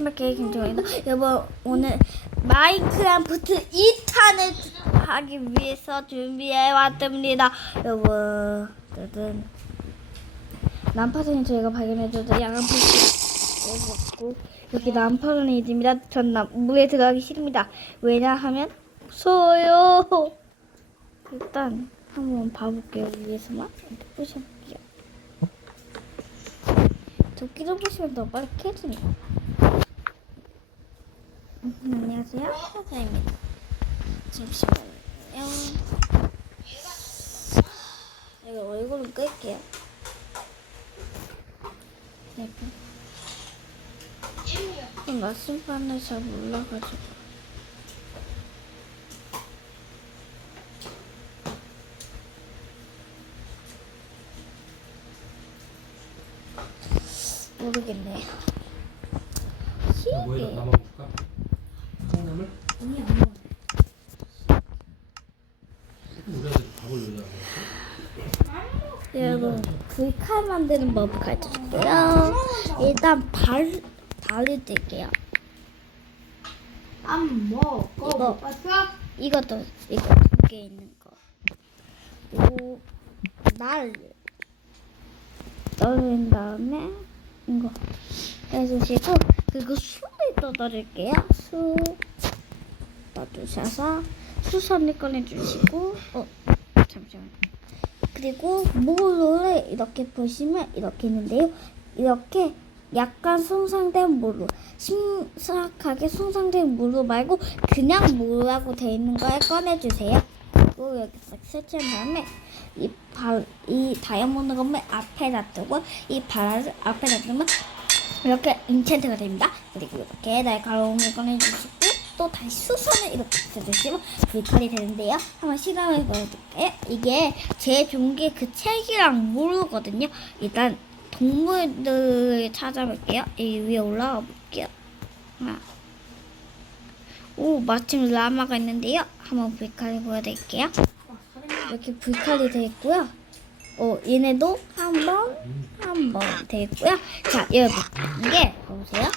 이렇게 김정입니다. 여러분 오늘 마인크래프트 2탄을 하기 위해서 준비해 왔습니다. 여러분 어쨌든 난파선이 저희가 발견해줘서 양양피 먹고 여기 난파선이 있습니다. 전 남, 물에 들어가기 싫습니다. 왜냐하면 무서워요. 일단 한번 봐볼게요. 위에서만 부셔볼게요. 도끼를 부시면 더 빨리 캐집니다. 음, 안녕하세요. 사자입니다. 잠시만요. 이거 얼굴을 끌게요. 네. 나침반을 잘 몰라가지고. 모르겠네요. 뭐에다 희한해. 담아볼까? 콩나물? 아니, 안 먹어. 우리 아들 밥을 왜 담았어? 여러분 불칼 만드는 법을 가르쳐 줄게요. 일단 발 발을 뜰게요. 안 먹어. 이거. 못 봤어? 이것도 이거 두 개 있는 거. 그리고 날 넣은 다음에 이거 해주시고 그리고 수를 떠드릴게요. 수 넣어주셔서 수선을 꺼내주시고 어 잠시만. 그리고 모루를 이렇게 보시면 이렇게 있는데요. 이렇게 약간 손상된 모루, 심각하게 손상된 모루 말고 그냥 모루라고 되어 있는 걸 꺼내주세요. 그리고 여기 딱 설치한 다음에 이 발, 이 다이아몬드 검을 앞에 놔두고 이 발을 앞에 놔두면 이렇게 인챈트가 됩니다. 그리고 이렇게 날카로운 걸 꺼내주시고 또 다시 수선을 이렇게 써주시면 불칼이 되는데요. 한번 실험을 보여드릴게요. 이게 좋은 게 그 책이랑 모르거든요. 일단 동물들 찾아볼게요. 이 위에 올라가 볼게요. 하나. 오, 마침 라마가 있는데요. 한번 불칼을 보여드릴게요. 이렇게 불칼이 되어 있고요. 어, 얘네도 한 번, 한 번 되어 있고요. 자, 여러분. 이게, 보세요.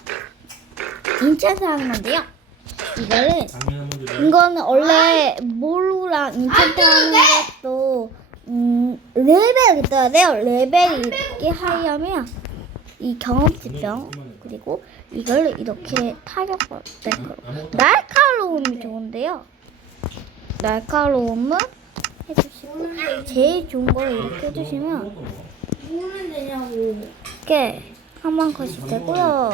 인챈트 하는 건데요. 줘. 이거는 원래 모루랑 인챈트 하는 것도, 음, 레벨이 있어야 돼요. 레벨이 있게 하려면, 이 경험치병, 그리고 이걸 이렇게 타격을, 아무것도 날카로움이 좋은데요. 날카로움은 해주시고 제일 좋은 걸 이렇게 해주시면. 뭐면 되냐고. 이렇게 한만 컷이 되고요.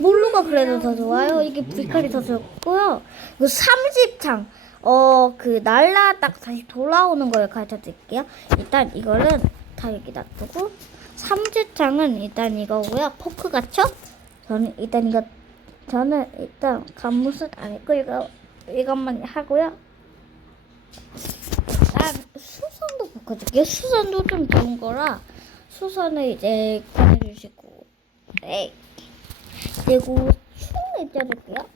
몰루가 그래도 더 좋아요. 이게 불칼이 더 좋고요. 그 30창 어 그 날라다가 다시 돌아오는 걸 가르쳐 드릴게요. 일단 이거는 다 여기 놔두고 30창은 일단 이거고요. 포크 같죠? 저는 일단 이거 저는 일단 감무스 안 했고 이거 이것만 하고요. 난 수선도 바꿔줄게요. 수선도 좀 좋은 거라 수선을 이제 꺼내주시고 네. 그리고 총을 짜줄게요.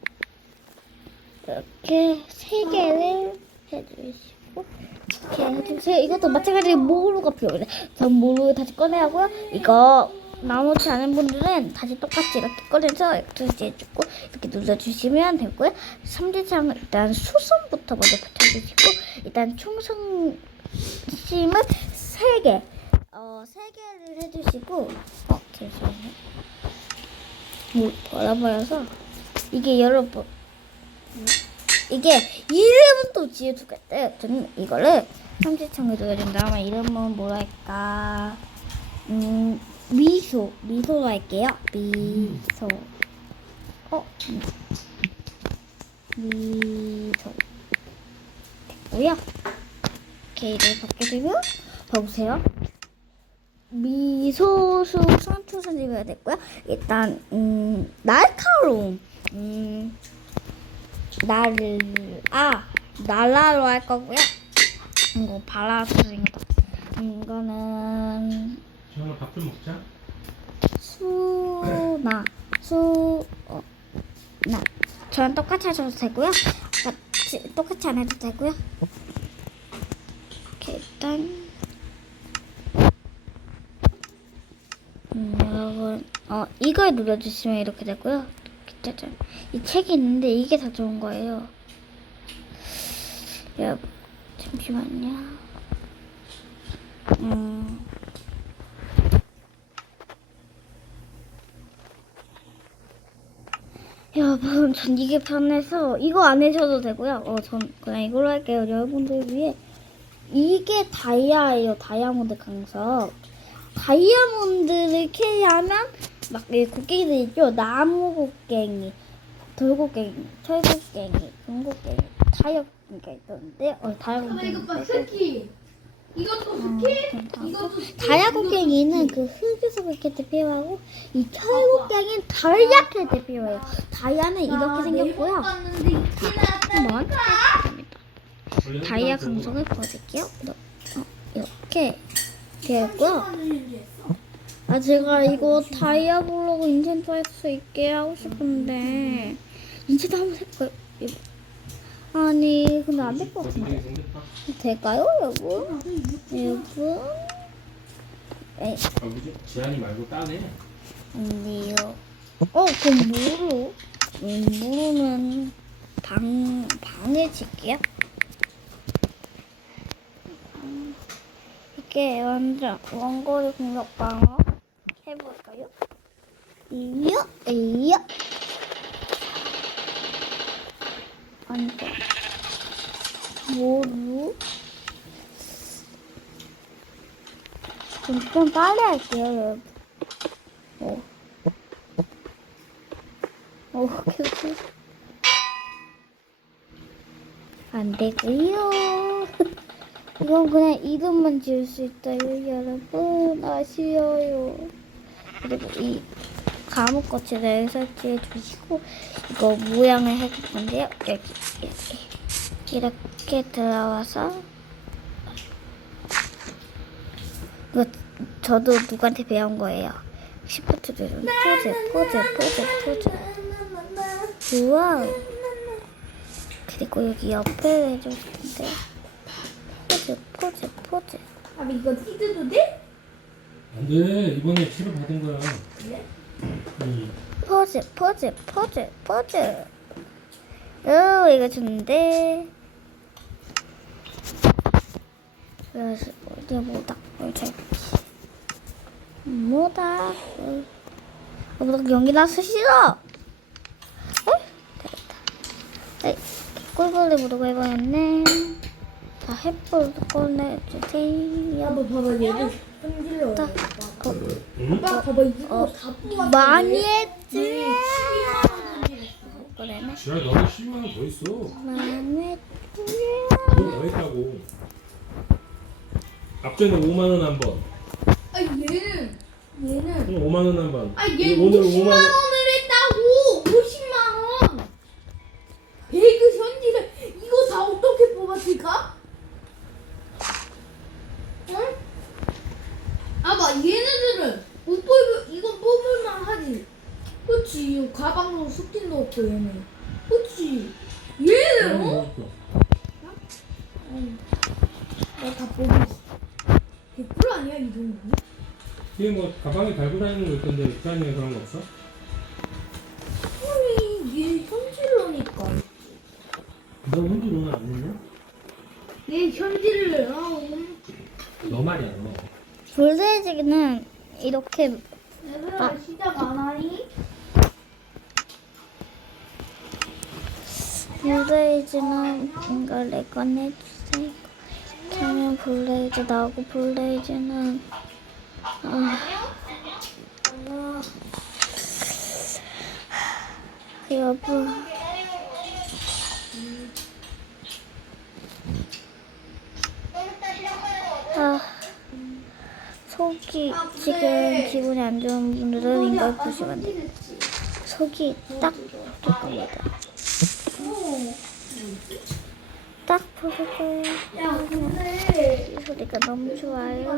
이렇게 세 개를 해주시고 이렇게 해주세요. 이것도 마찬가지로 모루가 필요해요. 전 모루 다시 꺼내야 하고요. 이거 나무치 않은 분들은 다시 똑같이 이렇게 꺼내서 이렇게 해주고 이렇게 눌러주시면 되고요. 삼지창은 일단 수선부터 먼저 붙여주시고 일단 총성심을 세 개, 어, 세 개를 해주시고 어, 잠시만요. 뭐 벌어버려서 이게 여러분 이게 이름은 또 지어주겠대요. 저는 이거를 삼지창에 넣어준 다음에 이름은 뭐랄까 음 미소 미소로 할게요. 미소 어 음. 미소 됐고요. 이렇게 이를 되면 봐보세요. 미소수 상투선이가 됐고요. 일단 음 날카로움 음 나를 아 날라로 할 거고요. 이거 바라스입니다. 이거는 지원아 밥좀 먹자. 수나 수나 저랑 똑같이 하셔도 되고요. 같이 똑같이 안 해도 되고요. 이렇게 일단 음, 여러분 어 이걸 눌러주시면 이렇게 되고요. 짜잔. 이 책이 있는데 이게 더 좋은 거예요. 여러분, 잠시만요. 음. 여러분, 전 이게 편해서 이거 안 해셔도 되고요. 어, 전 그냥 이걸로 할게요. 여러분들 위해. 이게 다이아예요. 다이아몬드 강석. 다이아몬드를 캐리하면 막 이 곡괭이들 있죠. 나무 곡괭이, 돌곡괭이, 철곡괭이, 금곡괭이, 다이아가 있던데. 어, 다이아 아, 이거 봐, 곡괭이. 스키. 이것도 어, 스키. 이것도 스키. 다이아 곡괭이는 그 흙에서 그렇게 때 필요하고 이 철곡괭이는 다이아 캘때 필요해요. 다이아는 이렇게 생겼고요. 한번 해보겠습니다. 다이아 강석을 보여드릴게요. 이렇게, 어, 이렇게 되었고요. 아 제가 이거 다이아 블로그 인챈트 할 수 있게 하고 싶은데 인챈트 한번 해볼까요? 이거. 아니 근데 안 될 것 같은데. 될까요 여러분? 여러분? 에아 뭐지? 지안이 말고 따네. 아니요 어 그럼 뭐로? 음, 뭐로는 방 음, 이게 완전 원거리 공격 방어 해볼까요? 이요 이요 안돼 뭐로? 좀, 좀 빨리 할게요 여러분 오. 오, 큐트. 안 되고요. 이건 그냥 이름만 지을 수 있어요, 여러분. 아쉬워요. 그리고 이 가무거치를 설치해 주시고, 이거 모양을 해줄 건데요. 여기, 이렇게. 이렇게 들어와서, 이거 저도 누구한테 배운 거예요. 시프트 누르면 포즈, 포즈, 포즈, 포즈. 우와. 그리고 여기 옆에 해줄 텐데. 포즈, 포즈, 포즈. 아, 이거 히드도 돼? 안 돼 이번에 치료 받은 거야. 그래? 응. 포즈, 포즈, 포즈, 포즈. 오, 이거 좋은데. 그래서 어디 모닥, 이렇게. 모닥. 어, 모닥 연기 나서 싫어. 어? 되겠다. 에이, 꿀벌레 모닥 해버렸네. 자, 햇불도 꺼내주세요. 아빠 봐봐, 얘도 손질러. 딱. 어, 봐봐, 이거 어, 다. 많이 얘. 했지. 얘 12만 원 손질했어. 그래네. 지안 너는 10만 원 더 있어. 많이 했지. 돈 더 했다고. 앞전에 5만 원 한 번. 아, 얘는 얘는 오늘 5만 원 한 번. 아, 얘 오늘 50만 5만 원. 원을 했다고! 50만 원! 배그 현질을 이거 다 어떻게 뽑았을까? 응? 아봐 얘네들은 못 뽑을 이건 뽑을만 하지. 그렇지. 이거 가방도 없고 얘는. 그렇지. 얘는 어? 내가 다 뽑았어. 100% 아니야 이 정도? 이게 뭐 가방에 달고 다니는 거 있던데 지안이가 그런 거 없어? 아니 얘 현질러니까. 너 혼자 너는 안 했냐? 얘 현질을 아 음. 너 말이야 너. 불돼지는 이렇게 얘들아 시작 안 하니? 불레이즈는 이걸 꺼내주세요. 그러면 불레이즈 나오고 불레이즈는 아, 여러분 아 속이 지금 기분이 안 좋은 분들은 이걸 보시면 돼요. 속이 딱 좋을 겁니다. 딱 보실 거예요. 야 근데 이 소리가 너무 좋아요.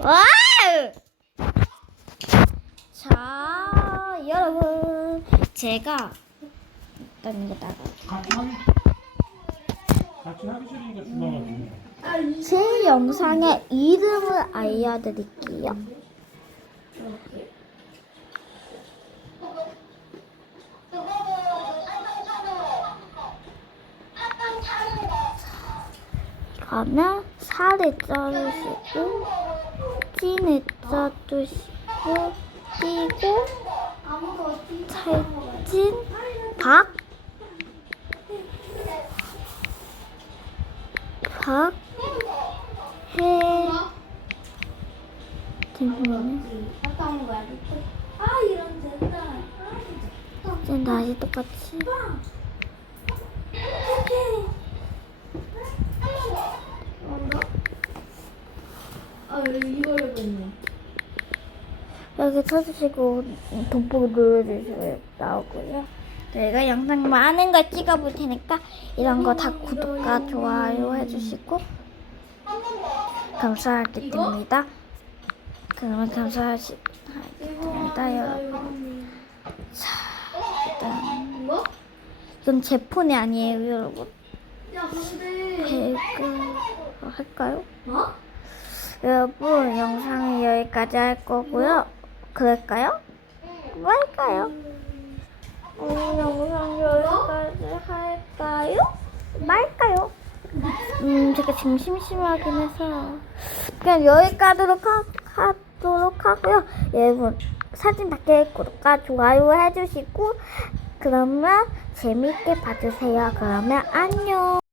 와! 자, 여러분. 제가 일단 이거 나가. 제 영상의 이름을 알려드릴게요. 하면 살을 자르시고 찐을 짜주시고 띄고 살찐 박, 박, 해, 잠시만요. 쟤 다시 똑같이. 아 이걸 해봤네. 여기 쳐주시고 돋보기 눌러주시면 나오고요. 저희가 영상 많은 걸 찍어볼 테니까 이런 거 다 구독과 좋아요 해주시고 감사드립니다. 그러면 감사합니다 여러분. 자 일단? 이건 제 폰이 아니에요 여러분. 배그 할까요? 어? 여러분 영상은 여기까지 할 거고요. 그럴까요? 말까요? 음, 영상 여기까지 할까요? 말까요? 음, 제가 지금 심심하긴 해서 그냥 여기까지로 하, 하도록 하고요. 여러분 사진 밖에 구독과 좋아요 해주시고 그러면 재밌게 봐주세요. 그러면 안녕.